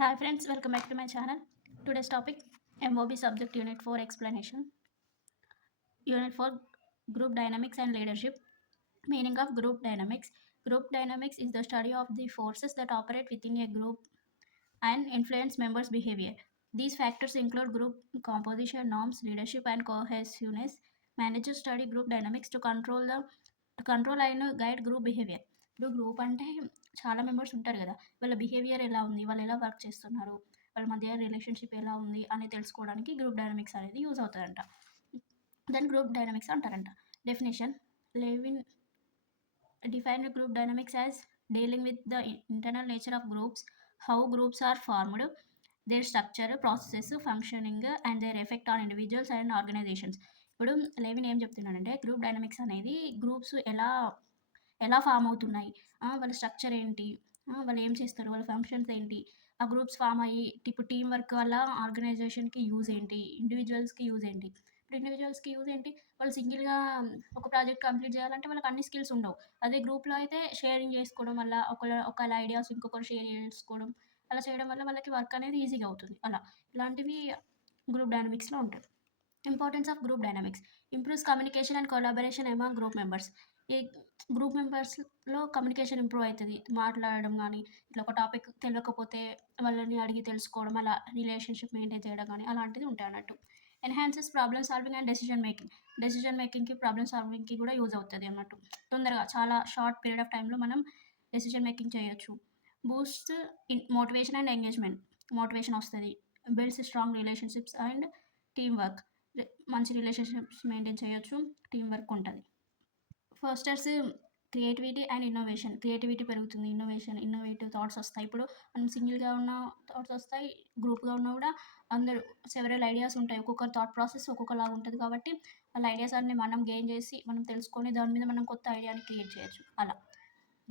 Hi friends, welcome back to my channel. Today's topic MOB subject unit 4 explanation. Unit 4 group dynamics and leadership. Meaning of group dynamics. Group dynamics is the study of the forces that operate within a group and influence members' behavior. These factors include group composition, norms, leadership, and cohesiveness. Managers study group dynamics to control and guide group behaviour. ఇప్పుడు group అంటే చాలా members ఉంటారు కదా, వాళ్ళ behaviour ఎలా ఉంది, వాళ్ళు ఎలా వర్క్ చేస్తున్నారు, వాళ్ళ మధ్య రిలేషన్షిప్ ఎలా ఉంది అని తెలుసుకోవడానికి గ్రూప్ డైనమిక్స్ అనేది యూజ్ అవుతుందంట. దాన్ని గ్రూప్ డైనమిక్స్ అంటారంట. Definition: Levin defined group dynamics as dealing with the internal nature of groups, how groups are formed, their structure, processes, functioning, and their effect on individuals and organizations. ఇప్పుడు Levin ఏం చెప్తున్నాడంటే group dynamics అనేది groups ఎలా ఎలా form అవుతున్నాయి, వాళ్ళ structure ఏంటి, వాళ్ళు ఏం చేస్తారు, వాళ్ళ ఫంక్షన్స్ ఏంటి, ఆ గ్రూప్స్ ఫామ్ అయ్యి ఇప్పుడు టీమ్ వర్క్ వల్ల ఆర్గనైజేషన్కి యూజ్ ఏంటి, ఇండివిజువల్స్కి యూజ్ ఏంటి. ఇప్పుడు ఇండివిజువల్స్కి యూజ్ ఏంటి, వాళ్ళు సింగిల్గా ఒక ప్రాజెక్ట్ కంప్లీట్ చేయాలంటే వాళ్ళకి అన్ని స్కిల్స్ ఉండవు. అదే గ్రూప్లో అయితే షేరింగ్ చేసుకోవడం వల్ల ఒకళ్ళ ఐడియాస్ ఇంకొకరు షేర్ చేసుకోవడం అలా చేయడం వల్ల వాళ్ళకి వర్క్ అనేది ఈజీగా అవుతుంది. అలా ఇలాంటివి గ్రూప్ డైనమిక్స్లో ఉంటాయి. Importance of group dynamics: improves communication and collaboration among group members. ఈ గ్రూప్ మెంబర్స్లో కమ్యూనికేషన్ ఇంప్రూవ్ అవుతుంది, మాట్లాడడం కానీ, ఇట్లా ఒక టాపిక్ తెలియకపోతే వాళ్ళని అడిగి తెలుసుకోవడం, అలా రిలేషన్షిప్ మెయింటైన్ చేయడం కానీ అలాంటిది ఉంటాయి అన్నట్టు. Enhances problem solving and decision మేకింగ్కి ప్రాబ్లమ్ సాల్వింగ్కి కూడా యూజ్ అవుతుంది అన్నట్టు. తొందరగా చాలా షార్ట్ పీరియడ్ ఆఫ్ టైంలో మనం డెసిషన్ మేకింగ్ చేయొచ్చు. Boost in motivation and engagement, motivation వస్తుంది. Builds strong relationships and team work, మంచి రిలేషన్షిప్స్ మెయింటైన్ చేయొచ్చు, టీం వర్క్ ఉంటుంది. Fosters creativity and innovation, creativity పెరుగుతుంది, ఇన్నోవేటివ్ థాట్స్ వస్తాయి. ఇప్పుడు మనం సింగిల్గా ఉన్న థాట్స్ వస్తాయి, గ్రూప్గా ఉన్నా కూడా అందరూ సెవెరల్ ఐడియాస్ ఉంటాయి, ఒక్కొక్కరి థాట్ ప్రాసెస్ ఒక్కొక్కలాగా ఉంటుంది. కాబట్టి వాళ్ళ ఐడియాస్ అన్ని మనం గెయిన్ చేసి మనం తెలుసుకొని దాని మీద మనం కొత్త ఐడియాని క్రియేట్ చేయొచ్చు. అలా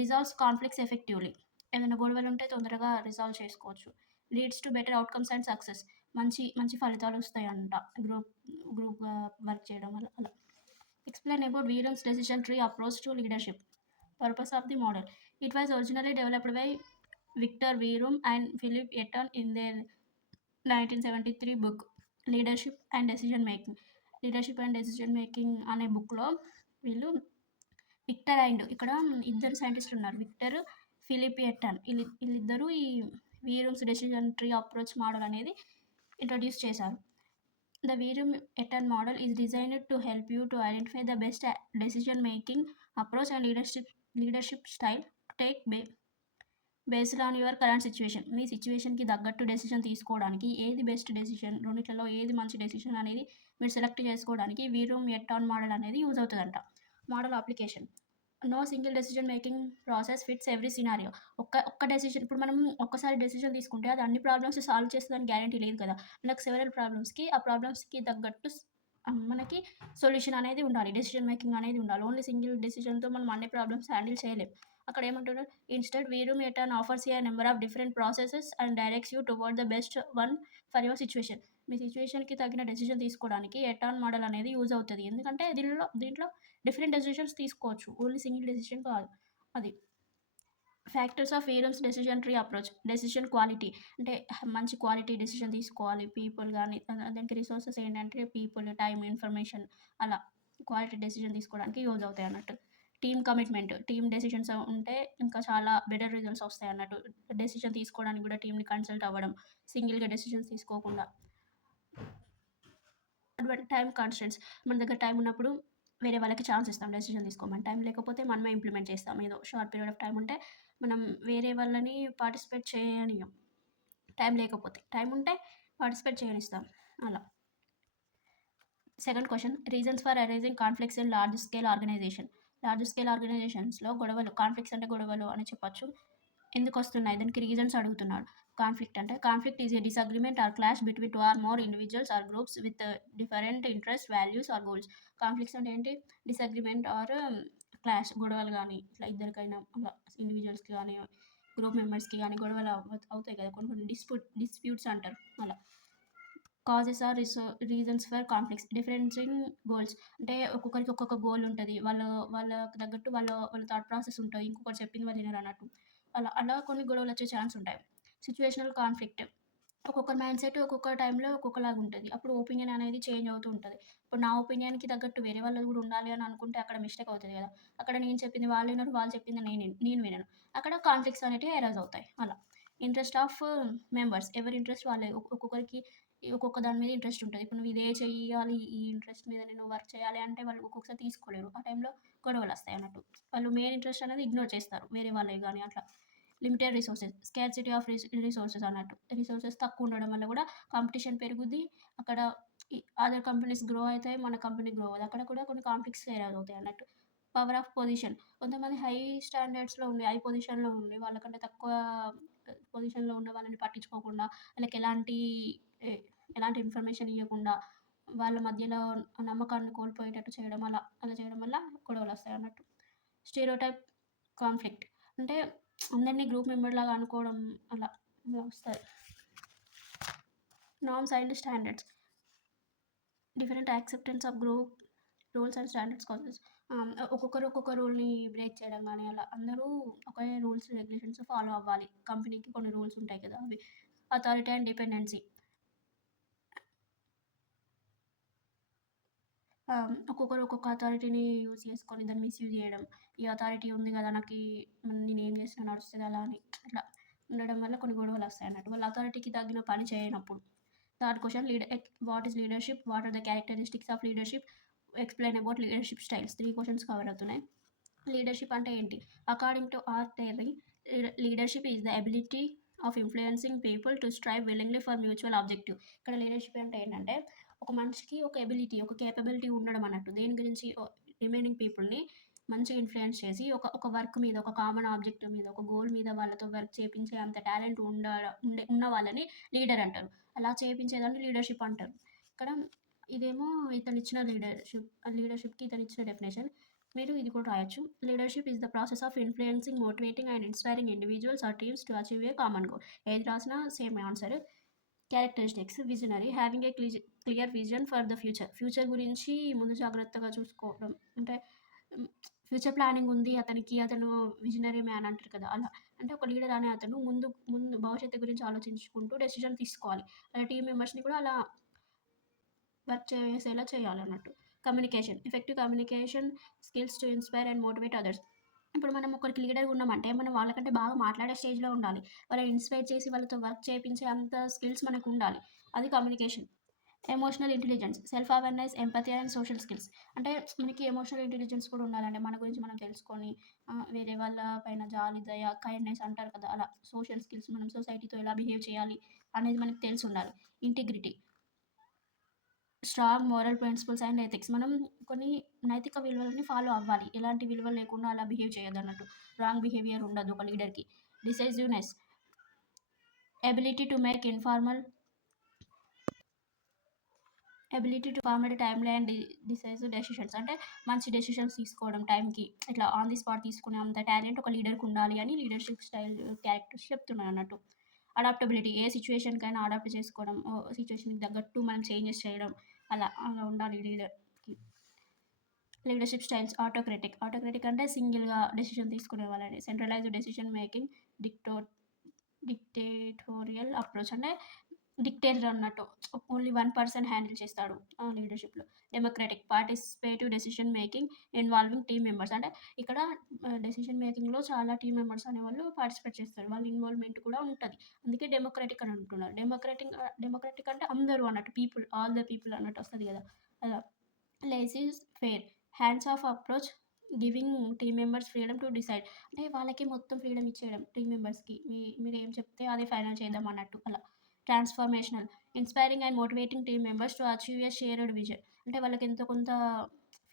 రిజాల్వ్స్ కాన్ఫ్లిక్ట్స్ ఎఫెక్టివ్లీ, ఏదైనా గొడవలు ఉంటే తొందరగా రిజాల్వ్ చేసుకోవచ్చు. Leads to better outcomes and success, మంచి మంచి ఫలితాలు వస్తాయంట గ్రూప్గా వర్క్ చేయడం వల్ల. అలా explain about Vroom's decision tree approach to leadership. Purpose of the model: it was originally developed by Victor Vroom and Philip Yetton in their 1973 book leadership and decision making అనే బుక్లో వీళ్ళు విక్టర్ అండ్ ఇక్కడ ఇద్దరు సైంటిస్టులు ఉన్నారు, Victor, Philip ఎటన్, వీళ్ళిద్దరూ ఈ వీరూమ్స్ decision tree approach model అనేది ఇంట్రొడ్యూస్ చేశారు. The Virum Etten model is designed to help you to identify the best decision-making approach and leadership style to take based on your current situation. మీ సిచ్యువేషన్కి తగ్గట్టు decision తీసుకోవడానికి ఏది best decision, రెండిట్లలో ఏది మంచి decision అనేది మీరు సెలెక్ట్ చేసుకోవడానికి వీరూమ్ ఎట్టాన్ మోడల్ అనేది యూజ్ అవుతుందంట. Model application: no single decision making process fits every scenario. ఒక్క డెసిషన్, ఇప్పుడు మనం ఒక్కసారి డెసిషన్ తీసుకుంటే అది అన్ని ప్రాబ్లమ్స్ సాల్వ్ చేస్తుందని గ్యారంటీ లేదు కదా. మనకు సెవెరల్ ప్రాబ్లమ్స్కి ఆ ప్రాబ్లమ్స్కి తగ్గట్టు మనకి సొల్యూషన్ అనేది ఉండాలి, డెసిషన్ మేకింగ్ అనేది ఉండాలి. ఓన్లీ సింగిల్ డెసిషన్తో మనం అన్ని ప్రాబ్లమ్స్ హ్యాండిల్ చేయలేం. అక్కడ ఏమంటున్నారు, instead Vroom Yetton offers a number of different processes and directs you toward the best one for your situation. మీ సిచ్యువేషన్కి తగిన డెసిషన్ తీసుకోవడానికి ఎటాన్ మోడల్ అనేది యూజ్ అవుతుంది. ఎందుకంటే దీంట్లో డిఫరెంట్ డెసిషన్స్ తీసుకోవచ్చు, ఓన్లీ సింగిల్ డెసిషన్ కాదు. అది factors of Vroom's decision tree approach: decision quality, అంటే మంచి క్వాలిటీ డెసిషన్ తీసుకోవాలి. పీపుల్ కానీ దానికి రిసోర్సెస్ ఏంటంటే పీపుల్, టైం, ఇన్ఫర్మేషన్, అలా క్వాలిటీ డెసిషన్ తీసుకోవడానికి యూజ్ అవుతాయి అన్నట్టు. టీమ్ కమిట్మెంట్, టీమ్ డెసిషన్స్ ఉంటే ఇంకా చాలా బెటర్ రిజల్ట్స్ వస్తాయి అన్నట్టు. డెసిషన్ తీసుకోవడానికి కూడా టీమ్ని కన్సల్ట్ అవ్వడం, సింగిల్గా డెసిషన్స్ తీసుకోకుండా. టైం కాన్స్టెంట్స్, మన దగ్గర టైం ఉన్నప్పుడు వేరే వాళ్ళకి ఛాన్స్ ఇస్తాం డెసిషన్ తీసుకోమని, టైం లేకపోతే మనమే ఇంప్లిమెంట్ చేస్తాం. ఏదో షార్ట్ పీరియడ్ ఆఫ్ టైం ఉంటే మనం వేరే వాళ్ళని పార్టిసిపేట్ చేయనియం, టైం లేకపోతే. టైం ఉంటే పార్టిసిపేట్ చేయనిస్తాం. అలా. Second question: reasons for arising conflicts in large scale ఆర్గనైజేషన్స్లో గొడవలు, కాన్ఫ్లిక్ట్స్ అంటే గొడవలు అని చెప్పొచ్చు, ఎందుకు వస్తున్నాయి దానికి రీజన్స్ అడుగుతున్నాడు. Conflict is a disagreement or clash between two or more individuals or groups with different interest, values or goals. Conflicts అంటే ఏంటి, డిసగ్రిమెంట్ ఆర్ క్లాష్, గొడవలు కానీ ఇట్లా ఇద్దరికైనా అలా ఇండివిజువల్స్కి కానీ గ్రూప్ మెంబర్స్కి కానీ గొడవలు అవుతాయి కదా, కొన్ని డిస్ప్యూట్స్ అంటారు అలా. Causes or reasons for conflicts: differencing goals, అంటే ఒక్కొక్కరికి ఒక్కొక్క గోల్ ఉంటుంది, వాళ్ళకి తగ్గట్టు వాళ్ళ థాట్ ప్రాసెస్ ఉంటుంది, ఇంకొకరు చెప్పింది వాళ్ళు వినరు అన్నట్టు. అలా కొన్ని గొడవలు వచ్చే ఛాన్స్ ఉంటాయి. Situational conflict. ఒక్కొక్క మైండ్ సెట్ ఒక్కొక్క టైంలో ఒక్కొక్కలాగా ఉంటది. అప్పుడు ఒపీనియన్ అనేది చేంజ్ అవుతూ ఉంటది. ఇప్పుడు నా ఒపీనియన్‌కి తగ్గట్టు వేరే వాళ్ళది గూడా ఉండాలి అని అనుకుంటే అక్కడ మిస్టేక్ అవుతది గదా! అక్కడ నేను చెప్పింది వాళ్ళు వినరు, వాళ్ళు చెప్పింది నేను వినను. అక్కడ కాన్‌ఫ్లిక్ట్స్ అనేటివి అరైజ్ అవుతాయి అలా. ఇంట్రెస్ట్ ఆఫ్ మెంబర్స్ ఎవరి ఇంట్రెస్ట్ వాళ్ళే. ఒక్కొక్కరికి ఒక్కొక్క దాని మీద ఇంట్రెస్ట్ ఉంటది. ఇప్పుడు నువ్వు ఇదే చెయ్యాలి, ఈ ఇంట్రెస్ట్ మీద నేను వర్క్ చేయాలి అంటే వాళ్ళు ఒక్కొక్కసారి తీసుకోలేరు. ఆ టైంలో గొడవలొస్తాయి అన్నట్టు. వాళ్ళు మెయిన్ ఇంట్రెస్ట్ అనేది ఇగ్నోర్ చేస్తారు. వేరే వాళ్ళయి గాని అట్లా. Limited resources, scarcity of resources అన్నట్టు. రిసోర్సెస్ తక్కువ ఉండడం వల్ల కూడా కాంపిటీషన్ పెరుగుద్ది. అక్కడ అదర్ కంపెనీస్ గ్రో అయితాయి. మన కంపెనీ గ్రో అవ్వదు. అక్కడ కూడా కొన్ని కాన్‌ఫ్లిక్ట్స్ ఎరైజ్ అవుతాయి అన్నట్టు. Power of position. కొంతమంది హై స్టాండర్డ్స్‌లో ఉండి, హై పొజిషన్‌లో ఉండి, వాళ్ళకంటే తక్కువ పొజిషన్‌లో ఉన్న వాళ్ళని పట్టించుకోకుండా, వాళ్ళకి ఎ ఎలాంటి ఇన్ఫర్మేషన్ ఇయ్యకుండా, వాళ్ళ మధ్యలో నమ్మకాన్ని కోల్పోయేటట్టు చేయడం అలా చేయడం వల్ల గొడవలొస్తాయన్నట్టు. Stereotype conflict. అంటే అందరిని గ్రూప్ మెంబర్‌లాగా అనుకోవడం అలా వస్తది. Norms and standards. Different acceptance of group rules and standards causes. ఒక్కొక్కరు ఒక్కొక్క రూల్‌ని బ్రేక్ చేయడం గానీ అలా. అందరూ ఒకే రూల్స్, రెగ్యులేషన్స్ ఫాలో అవ్వాలి. కంపెనీకి కొన్ని రూల్స్ ఉంటాయి కదా! అవి. Authority and dependency. ఒక్కొక్కరు ఒక్కొక్క అథారిటీని యూజ్ చేసుకొని దాన్ని మిస్‌యూజ్ చేయడం. ఈ అథారిటీ ఉంది గదా! నేనేం చేసినా నడుస్తది అలా అని అట్లా ఉండడం వల్ల కొన్ని గొడవలొస్తాయన్నట్టు. వాళ్ళ అథారిటీకి తగిన పని చేయనప్పుడు. Third question what is leadership? What are the characteristics of leadership? Explain about leadership styles. 3 questions cover అవుతున్నాయి. లీడర్‌షిప్ అంటే ఏంటి? According to R Terry, leadership is the ability of influencing people to strive willingly for mutual objective. ఇక్కడ leadership అంటే ఏంటంటే, ఒక మనిషికి ఒక ability, ఒక కేపబిలిటీ ఉండడం అన్నట్టు. దేని గురించి రిమైనింగ్ పీపుల్‌ని మంచిగా ఇన్‌ఫ్లుయెన్స్ చేసి, ఒక వర్క్ మీద, ఒక కామన్ ఆబ్జెక్టివ్ మీద, ఒక గోల్ మీద వాళ్ళతో వర్క్ చేపించే అంత టాలెంట్ ఉన్న వాళ్ళని లీడర్ అంటారు. అలా చేపించేదాన్ని లీడర్‌షిప్ అంటారు. ఇక్కడ ఇదేమో ఇతనిచ్చిన లీడర్‌షిప్. లీడర్‌షిప్‌కి ఇతనిచ్చిన డెఫినిషన్. మీరు ఇది కూడా రాయొచ్చు. Leadership is the process of influencing, motivating and inspiring individuals or teams to achieve a common goal. ఏది రాసినా same answer. Characteristics visionary, having a clear vision for the future. Future గురించి ముందు జాగ్రత్తగా చూసుకోవడం. అంటే ఫ్యూచర్ ప్లానింగ్ ఉంది అతనికి. అతను విజనరీ మ్యాన్ అంటారు కదా! అలా. అంటే ఒక లీడర్ అనే అతను ముందు భవిష్యత్తు గురించి ఆలోచించుకుంటూ డెసిషన్ తీసుకోవాలి. టీమ్ మెంబర్స్‌ని కూడా అలా వర్క్ చేసేలా చేయాలన్నట్టు. Communication. Effective communication skills to inspire and motivate others. ఇప్పుడు మనం ఒకరికి లీడర్‌గా ఉన్నామంటే, మనం వాళ్ళకంటే బాగా మాట్లాడే స్టేజ్‌లో ఉండాలి. వాళ్ళని ఇన్‌స్పైర్ చేసి వాళ్ళతో వర్క్ చేపించే అంత స్కిల్స్ మనకుండాలి. అది communication. Emotional intelligence, self awareness, empathy and social skills. అంటే మనకి ఎమోషనల్ ఇంటెలిజెన్స్ కూడా ఉండాలండి. మన గురించి మనం తెలుసుకొని వేరే వాళ్ళ పైన జాలి, దయ, కైండ్‌నెస్ అంటారు కదా! అలా సోషల్ స్కిల్స్ మనం సొసైటీతో ఎలా బిహేవ్ చేయాలి అనేది మనకు తెలిసుండాలి. Integrity, strong moral principles and ethics. మనం కొన్ని నైతిక విలువలని ఫాలో అవ్వాలి. ఎలాంటి విలువలు లేకుండా అలా బిహేవ్ చేయొద్దన్నట్టు. రాంగ్ బిహేవియర్ ఉండదు ఒక లీడర్‌కి. Decisiveness, ability to make formed timely and decisive decisions. అంటే మంచి డెసిషన్స్ తీసుకోవడం టైంకి. ఇట్లా ఆన్ ది స్పాట్ తీసుకునే అంత టాలెంట్ ఒక లీడర్‌కి ఉండాలి అని లీడర్‌షిప్ స్టైల్ క్యారెక్టర్స్ చెప్తున్నానన్నట్టు. అడాప్టబిలిటీ, ఏ సిట్యుయేషన్‌కైనా అడాప్ట్ చేసుకోవడం. సిట్యుయేషన్‌కి తగ్గట్టు మనం చేంజెస్ చేయడం. అలా ఉండాలి లీడర్‌కి. లీడర్‌షిప్ స్టైల్స్ ఆటోక్రటిక్ అంటే సింగిల్‌గా డెసిషన్ తీసుకునే వాళ్ళని. Centralised decision making, dictatorial approach అంటే డిక్టేటర్ అన్నట్టు. ఓన్లీ వన్ పర్సన్ హ్యాండిల్ చేస్తాడు లీడర్‌షిప్‌లో. Democratic participative decision making involving team members. అంటే ఇక్కడ డెసిషన్ మేకింగ్‌లో చాలా టీమ్ మెంబర్స్ అనేవాళ్ళు పార్టిసిపేట్ చేస్తారు. వాళ్ళ ఇన్వాల్వ్‌మెంట్ కూడా ఉంటది. అందుకే డెమోక్రటిక్ అని అంటున్నారు. డెమోక్రటిక్ అంటే అందరూ అన్నట్టు. ఆల్ ద పీపుల్ అన్నట్టు వస్తది కదా! అలా. Lazy fair, hands of approach, giving team members freedom to decide. అంటే వాళ్ళకి మొత్తం ఫ్రీడమ్ ఇచ్చేయడం టీమ్ మెంబర్స్‌కి. మీరేం చెప్తే అదే ఫైనల్ చేద్దాం అన్నట్టు అలా. Transformational, inspiring and motivating team members to achieve a shared vision. అంటే వాళ్ళకి ఎంతో కొంత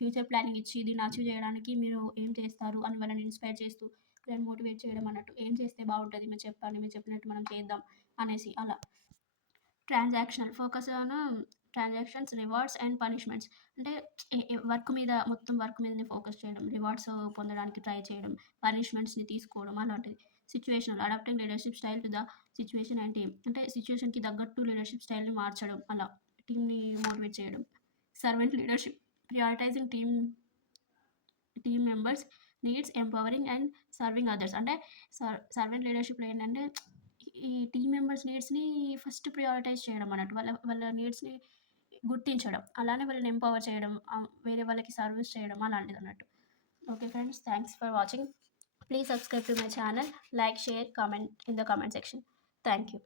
ఫ్యూచర్ ప్లానింగ్ ఇచ్చి దీన్ని అచీవ్ చేయడానికి మీరు ఏం చేస్తారు అని వాళ్ళని ఇన్‌స్పైర్ చేస్తూ, వీళ్ళని మోటివేట్ చేయడం అన్నట్టు. ఏం చేస్తే బావుంటది మీరు చెప్పండి. మీరు చెప్పినట్టు మనం చేద్దాం అనేసి అలా. Transactional, focus on transactions, rewards and punishments. అంటే మొత్తం వర్క్ మీదనే ఫోకస్ చేయడం. రివార్డ్స్ పొందడానికి ట్రై చేయడం. పనిష్మెంట్స్‌ని తీసుకోవడం అలాంటిది. Situational, adapting leadership style to the situation and team. అంటే సిట్యుయేషన్‌కి తగ్గట్టు లీడర్‌షిప్ స్టైల్‌ని మార్చడం అలా. టీమ్‌ని మోటివేట్ చేయడం. Servant leadership, prioritising team members needs, empowering and serving others. అంటే సర్వెంట్ లీడర్‌షిప్‌లో ఏంటంటే ఈ టీమ్ మెంబర్స్ నీడ్స్‌ని ఫస్ట్ ప్రియారిటైజ్ చేయడం అన్నట్టు. వాళ్ళ వాళ్ళ నీడ్స్‌ని గుర్తించడం. అలానే వాళ్ళని ఎంపవర్ చేయడం, వేరే వాళ్ళకి సర్వీస్ చేయడం అలాంటిదన్నట్టు. Okay friends, thanks for watching. Please subscribe to my channel, like, share, comment in the comment section. Thank you.